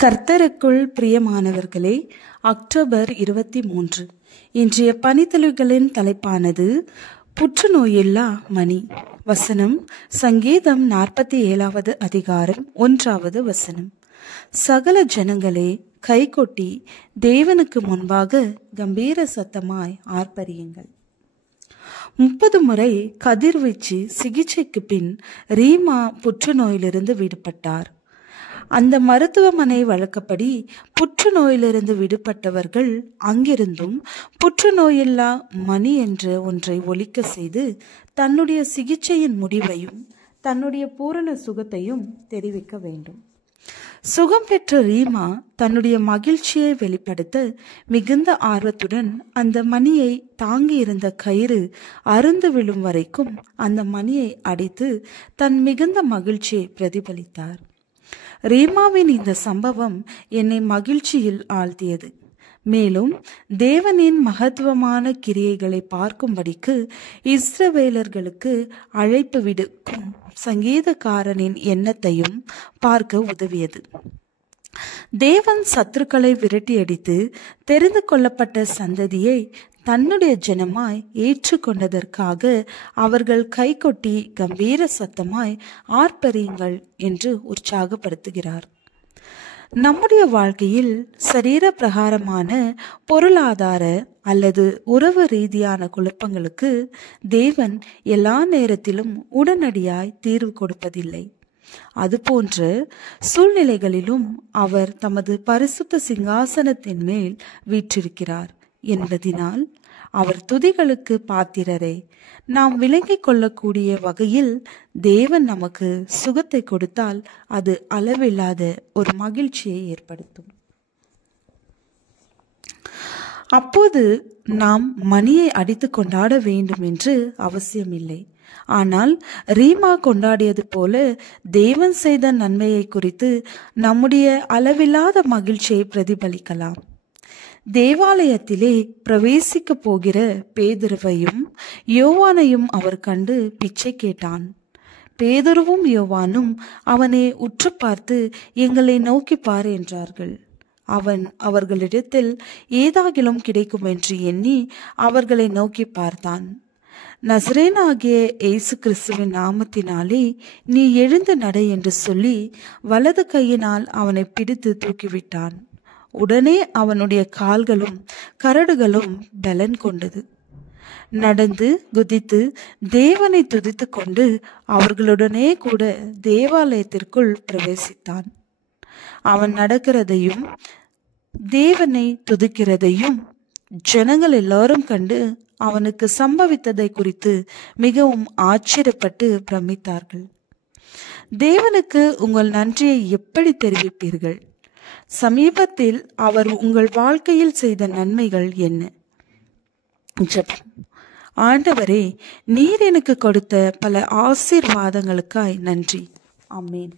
கர்த்தருக்குள் பிரியமானவர்களே, அக்டோபர் 23 இன்றைய பணித்தலைகளின் தலைப்பானது புற்றுநோயில்லா மணி. வசனம் சங்கீதம் 47வது அதிகாரம் 1வது வசனம். சகல ஜனங்களே கைகொட்டி தேவனுக்கு முன்பாக கம்பீர சத்தமாய் ஆர்ப்பரியுங்கள். 30 முறை கதிர்வீச்சு சிகிச்சைக்கு பின் ரீமா புற்றுநோயிலிருந்து விடுபட்டார். அந்த மருத்துவமனை வழக்கப்படி புற்றுநோயிலிருந்து விடுபட்டவர்கள் அங்கிருந்தும் புற்றுநோயில்லா மணி என்ற ஒன்றை ஒலிக்க செய்து தன்னுடைய சிகிச்சையின் முடிவையும் தன்னுடைய பூரண சுகத்தையும் தெரிவிக்க வேண்டும். சுகம் பெற்ற ரீமா தன்னுடைய மகிழ்ச்சியை வெளிப்படுத்த மிகுந்த ஆர்வத்துடன் அந்த மணியை தாங்கி இருந்த கயிறு அருந்து விழும் வரைக்கும் அந்த மணியை அடித்து தன் மிகுந்த மகிழ்ச்சியை பிரதிபலித்தார். ரீமாவின் இந்த சம்பவம் என்னை மகிழ்ச்சியில் ஆழ்த்தியது. மேலும் தேவனின் மகத்துவமான கிரியைகளை பார்க்கும்படிக்கு இஸ்ரவேலர்களுக்கு அழைப்பு விடுக்கும் சங்கீதக்காரனின் எண்ணத்தையும் பார்க்க உதவியது. தேவன் சத்துருக்களை விரட்டியடித்து தெரிந்து கொள்ளப்பட்ட சந்ததியை தன்னுடைய ஜனமாய் ஏற்றுக்கொண்டதற்காக அவர்கள் கைகொட்டி கம்பீர சத்தமாய் ஆர்ப்பரியுங்கள் என்று உற்சாகப்படுத்துகிறார். நம்முடைய வாழ்க்கையில் சரீர பிரகாரமான பொருளாதார அல்லது உறவு ரீதியான குழப்பங்களுக்கு தேவன் எல்லா நேரத்திலும் உடனடியாய் தீர்வு கொடுப்பதில்லை. அதுபோன்ற சூழ்நிலைகளிலும் அவர் தமது பரிசுத்த சிங்காசனத்தின் மேல் வீற்றிருக்கிறார் என்பதினால் அவர் துதிகளுக்கு பாத்திரரே. நாம் விளங்கிக் கொள்ளக்கூடிய வகையில் தேவன் நமக்கு சுகத்தை கொடுத்தால் அது அளவில்லாத ஒரு மகிழ்ச்சியை ஏற்படுத்தும். அப்போது நாம் மணியை அடித்து கொண்டாட வேண்டும் என்று அவசியமில்லை. ஆனால் ரீமா கொண்டாடியது போல தேவன் செய்த நன்மையை குறித்து நம்முடைய அளவில்லாத மகிழ்ச்சியை பிரதிபலிக்கலாம். தேவாலயத்திலே பிரவேசிக்க போகிற பேதுருவையும் யோவானையும் அவர் கண்டு பிச்சை கேட்டான். பேதுருவும் யோவானும் அவனை உற்று பார்த்து எங்களை நோக்கி பார் என்றார்கள். அவன் அவர்களிடத்தில் ஏதாகிலும் கிடைக்கும் என்று எண்ணி அவர்களை நோக்கி பார்த்தான். நசரேயனாகிய இயேசு கிறிஸ்துவின் நாமத்தினாலே நீ எழுந்து நட என்று சொல்லி வலது கையினால் அவனை பிடித்து தூக்கிவிட்டான். உடனே அவனுடைய கால்களும் கரடுகளும் பலன் கொண்டது. நடந்து குதித்து தேவனை துதித்து கொண்டு அவர்களுடனே கூட தேவாலயத்திற்குள் பிரவேசித்தான். அவன் நடக்கிறதையும் தேவனை துதிக்கிறதையும் ஜனங்கள் எல்லாரும் கண்டு அவனுக்கு சம்பவித்ததை குறித்து மிகவும் ஆச்சரியப்பட்டு பிரமித்தார்கள். தேவனுக்கு உங்கள் நன்றியை எப்படி தெரிவிப்பீர்கள்? சமீபத்தில் அவர் உங்கள் வாழ்க்கையில் செய்த நன்மைகள் என்ன? ஜெபம். ஆண்டவரே, நீர் எனக்கு கொடுத்த பல ஆசீர்வாதங்களுக்காய் நன்றி. ஆமென்.